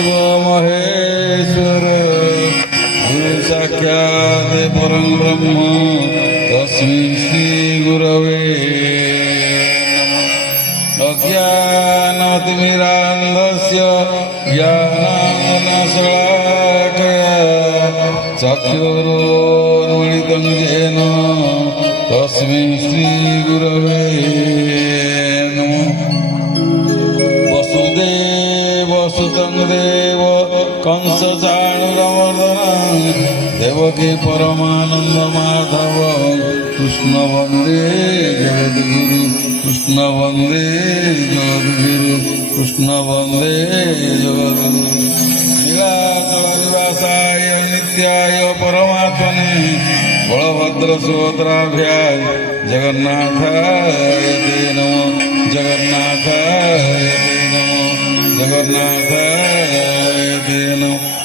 महेश्वर गुरु साक्षात् परं ब्रह्म तस्मै श्री गुरवे नमः। अज्ञानतिमिरान्धस्य ज्ञानाञ्जनशलाकया चक्षुरुन्मिलितं येन तस्मै श्री गुरवे नमः। वसुदेवसुतं देव कंसचाणूरमर्दनं देवकी परमानन्दमाधव कृष्ण वन्दे जगद्गुरु कृष्ण वन्दे जगद्गुरु कृष्ण वन्दे जगद्गुरु। निराकलनिवासाय नित्याय परमात्मने बलभद्र सुभद्राभ्यां जगन्नाथाय ते नमः जगन्नाथाय ते नमः जगन्नाथाय